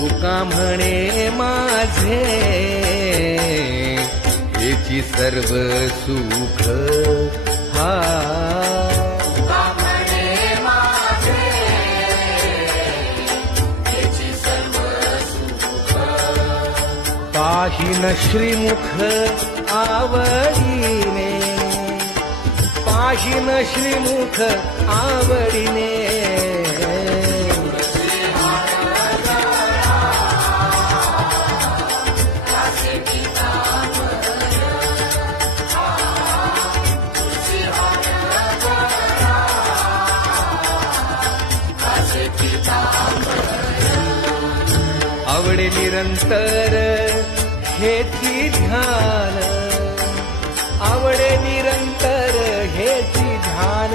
तुका म्हणे माझे हेची सर्व सुख हा पाहिन श्रीमुख आवडीने पाहिन श्रीमुख आवडीने आवडे निरंतर हेची ध्यान आवडे निरंतर हेची ध्यान